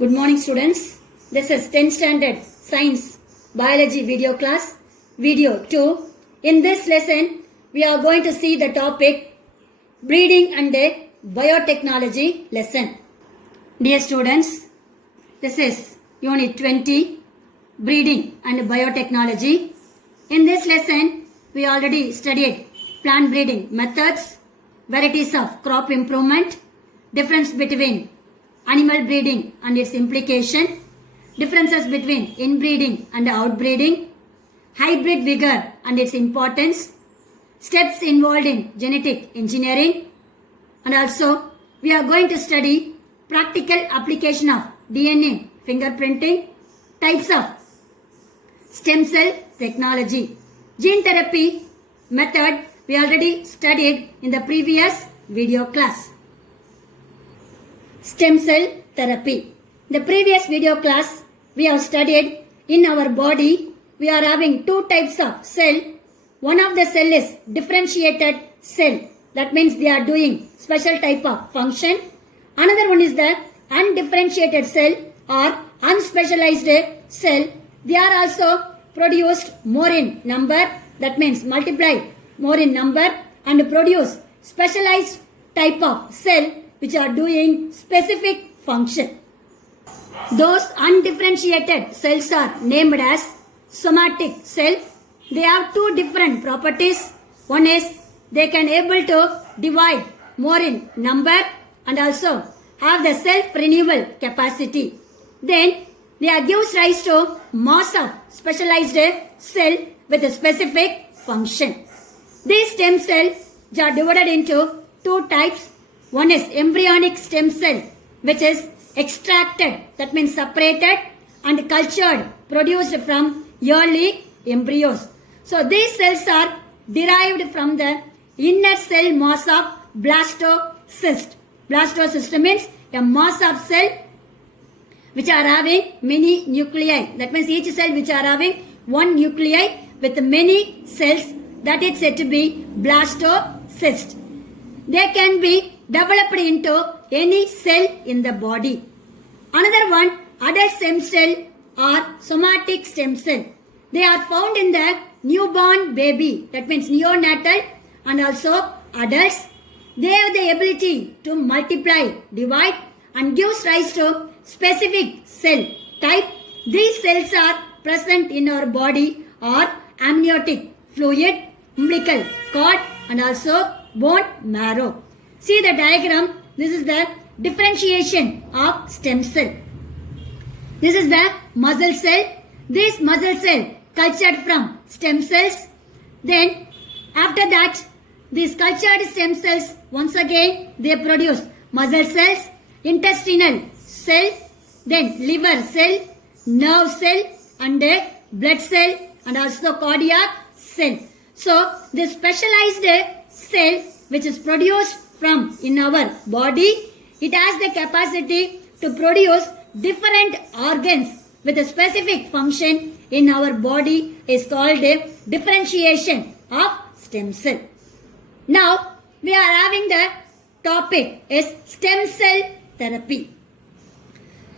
Good morning students. This is 10th standard science biology video class video 2. In this lesson we are going to see the topic breeding and biotechnology lesson. Dear students, this is unit 20 breeding and biotechnology. In this lesson we already studied plant breeding methods, varieties of crop improvement, difference between animal breeding and its implication, differences between inbreeding and outbreeding, hybrid vigor and its importance, steps involved in genetic engineering, and also we are going to study practical application of DNA fingerprinting, types of stem cell technology. Gene therapy method we already studied in the previous video class. Stem cell therapy. In the previous video class, we have studied in our body, we are having two types of cell. One of the cell is differentiated cell. That means they are doing special type of function. Another one is the undifferentiated cell or unspecialized cell. They are also produced more in number. That means multiply more in number and produce specialized type of cell which are doing specific function. Those undifferentiated cells are named as somatic cell. They have two different properties. One is they can able to divide more in number and also have the self-renewal capacity. Then they gives rise to mass of specialized cell with a specific function. These stem cells are divided into two types. One is embryonic stem cell, which is extracted, that means separated and cultured, produced from early embryos. So these cells are derived from the inner cell mass of blastocyst. Blastocyst means a mass of cell which are having many nuclei. That means each cell which are having one nuclei with many cells, that is said to be blastocyst. They can be developed into any cell in the body. Another one, adult stem cell or somatic stem cell. They are found in the newborn baby, that means neonatal and also adults. They have the ability to multiply, divide and gives rise to specific cell type. These cells are present in our body or amniotic fluid, umbilical cord and also bone marrow. See the diagram. This is the differentiation of stem cell. This is the muscle cell. This muscle cell cultured from stem cells. Then after that, these cultured stem cells once again they produce muscle cells, intestinal cell, then liver cell, nerve cell and blood cell and also cardiac cell. So this specialized cell which is produced from in our body, it has the capacity to produce different organs with a specific function in our body is called a differentiation of stem cell. Now we are having the topic is stem cell therapy.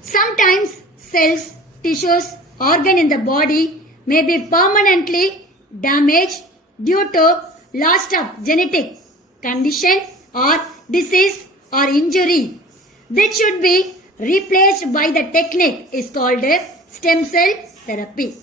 Sometimes cells, tissues, organ in the body may be permanently damaged due to loss of genetic condition or disease or injury. This should be replaced by the technique is called stem cell therapy.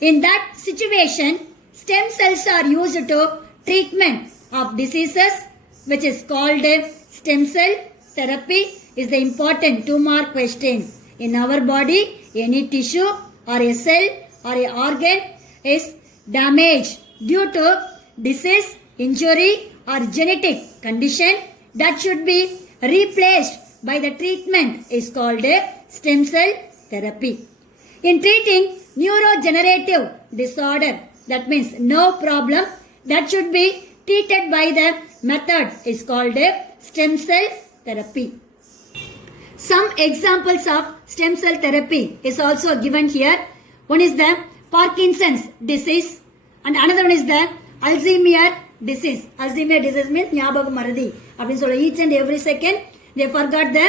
In that situation, stem cells are used to treatment of diseases which is called stem cell therapy. Is the important 2-mark question. In our body, any tissue or a cell or a organ is damaged due to disease, injury or genetic condition, that should be replaced by the treatment is called stem cell therapy. In treating neurodegenerative disorder, that means nerve problem, that should be treated by the method is called stem cell therapy. Some examples of stem cell therapy is also given here. One is the Parkinson's disease and another one is the Alzheimer's disease. Alzheimer's disease means ஞாபக மறதி. Each and every second they forgot the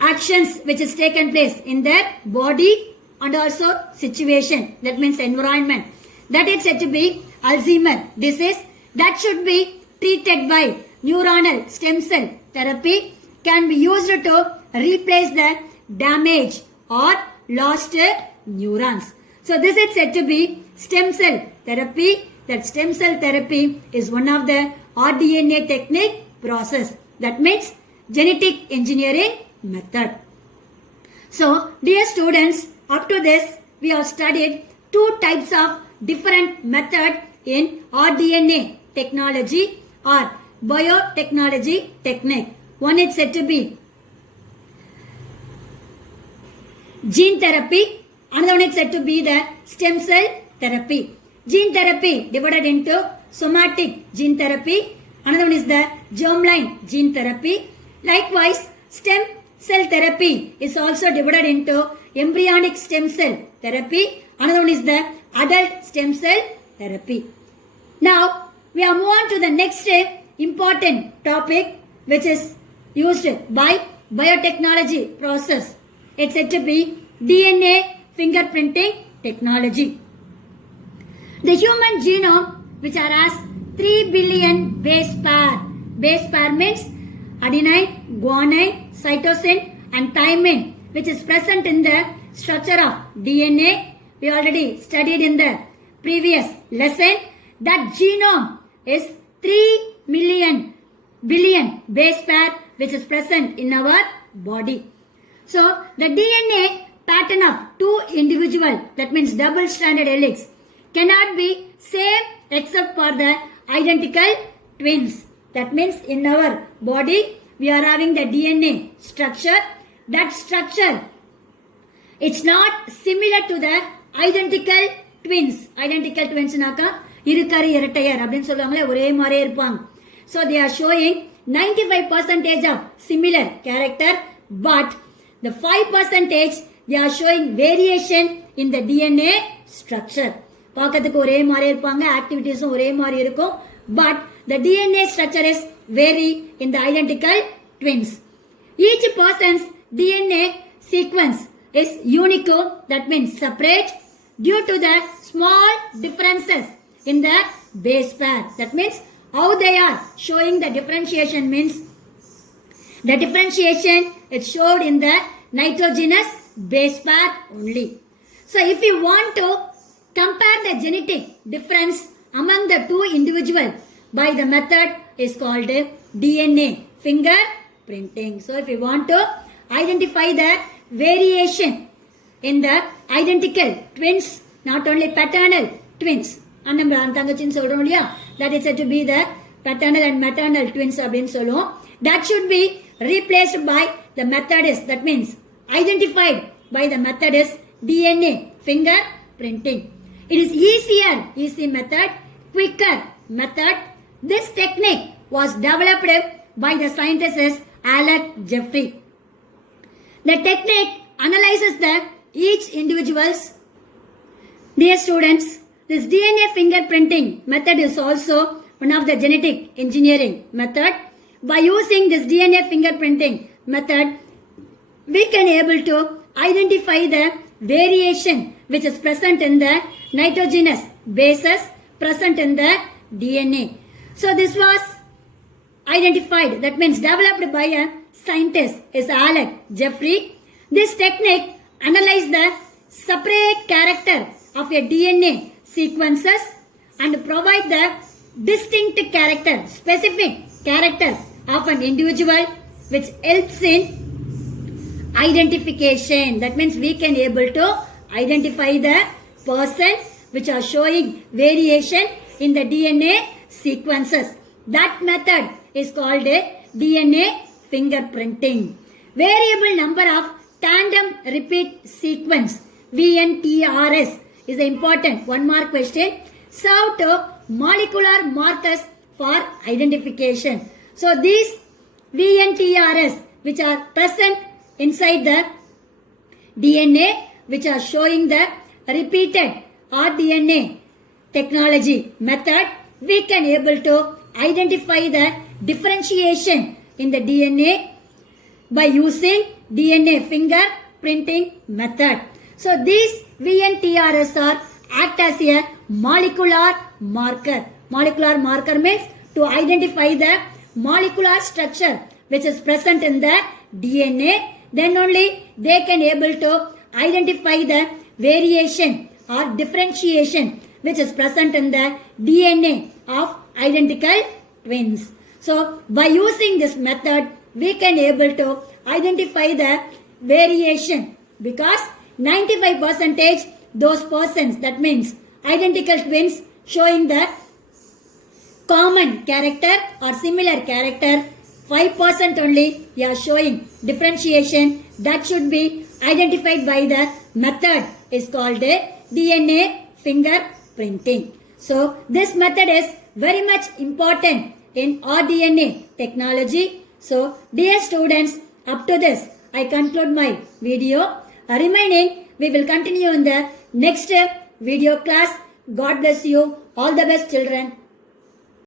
actions which is taken place in their body and also situation, that means environment. That is said to be Alzheimer disease. That should be treated by neuronal stem cell therapy, can be used to replace the damaged or lost neurons. So this is said to be stem cell therapy. That stem cell therapy is one of the rDNA technique process. That means genetic engineering method. So dear students, up to this we have studied two types of different method in rDNA technology or biotechnology technique. One is said to be gene therapy, another one is said to be the stem cell therapy. Gene therapy divided into somatic gene therapy, another one is the germline gene therapy. Likewise, stem cell therapy is also divided into embryonic stem cell therapy, another one is the adult stem cell therapy. Now, we are moving on to the next important topic which is used by biotechnology process. It's said to be DNA fingerprinting technology. The human genome, which are as 3 billion base pair. Base pair means adenine, guanine, cytosine and thymine, which is present in the structure of DNA. We already studied in the previous lesson that genome is 3 billion base pair which is present in our body. So the DNA pattern of two individual, that means double stranded helix, cannot be same except for the identical twins. That means in our body we are having the DNA structure. That structure, it's not similar to the identical twins. Identical twins naka irukari iratayar அப்படினு சொல்வாங்களே ஒரே மாதிரியே இருப்பாங்க. So they are showing 95% of similar character, but the 5% they are showing variation in the DNA structure. பார்க்கிறதுக்கு ஒரே மாதிரி இருப்பாங்க, ஆக்டிவிட்டீஸும் ஒரே மாதிரி இருக்கும், but the DNA structure is vary in the identical twins. Each person's DNA sequence is unique, that means separate, due to the small differences in the base pair. That means how they are showing the differentiation means the differentiation is showed in the nitrogenous base pair only. So if you want to compare the genetic difference among the two individuals by the method is called DNA fingerprinting. So if you want to identify the variation in the identical twins, not only paternal twins, that is said to be the paternal and maternal twins, that should be replaced by the methodist, that means identified by the methodist DNA fingerprinting. It is easy method, quicker method. This technique was developed by the scientist Alec Jeffrey. The technique analyzes the each individual's. Dear students, this DNA fingerprinting method is also one of the genetic engineering method. By using this DNA fingerprinting method, we can able to identify the variation which is present in the nitrogenous bases present in the DNA. So this was identified, that means developed by a scientist is Alec Jeffrey. This technique analyzes the separate character of a DNA sequences and provide the distinct character, specific character of an individual, which helps in identification. That means we can able to identify the person which are showing variation in the DNA sequences. That method is called DNA fingerprinting. Variable number of tandem repeat sequence VNTRS is important 1 mark question. Serve to molecular markers for identification. So these VNTRS which are present inside the DNA, which are showing the repeated rDNA technology method, we can able to identify the differentiation in the DNA by using DNA fingerprinting method. So these VNTRs act as a molecular marker. Molecular marker means to identify the molecular structure which is present in the DNA. Then only they can able to identify the variation or differentiation which is present in the DNA of identical twins. So by using this method, we can able to identify the variation because 95% those persons, that means identical twins showing the common character or similar character, 5% only are showing differentiation. That should be identified by the method is called a DNA fingerprinting. So this method is very much important in RDNA technology. So dear students, up to this I conclude my video. Remaining we will continue in the next video class. God bless you. All the best children.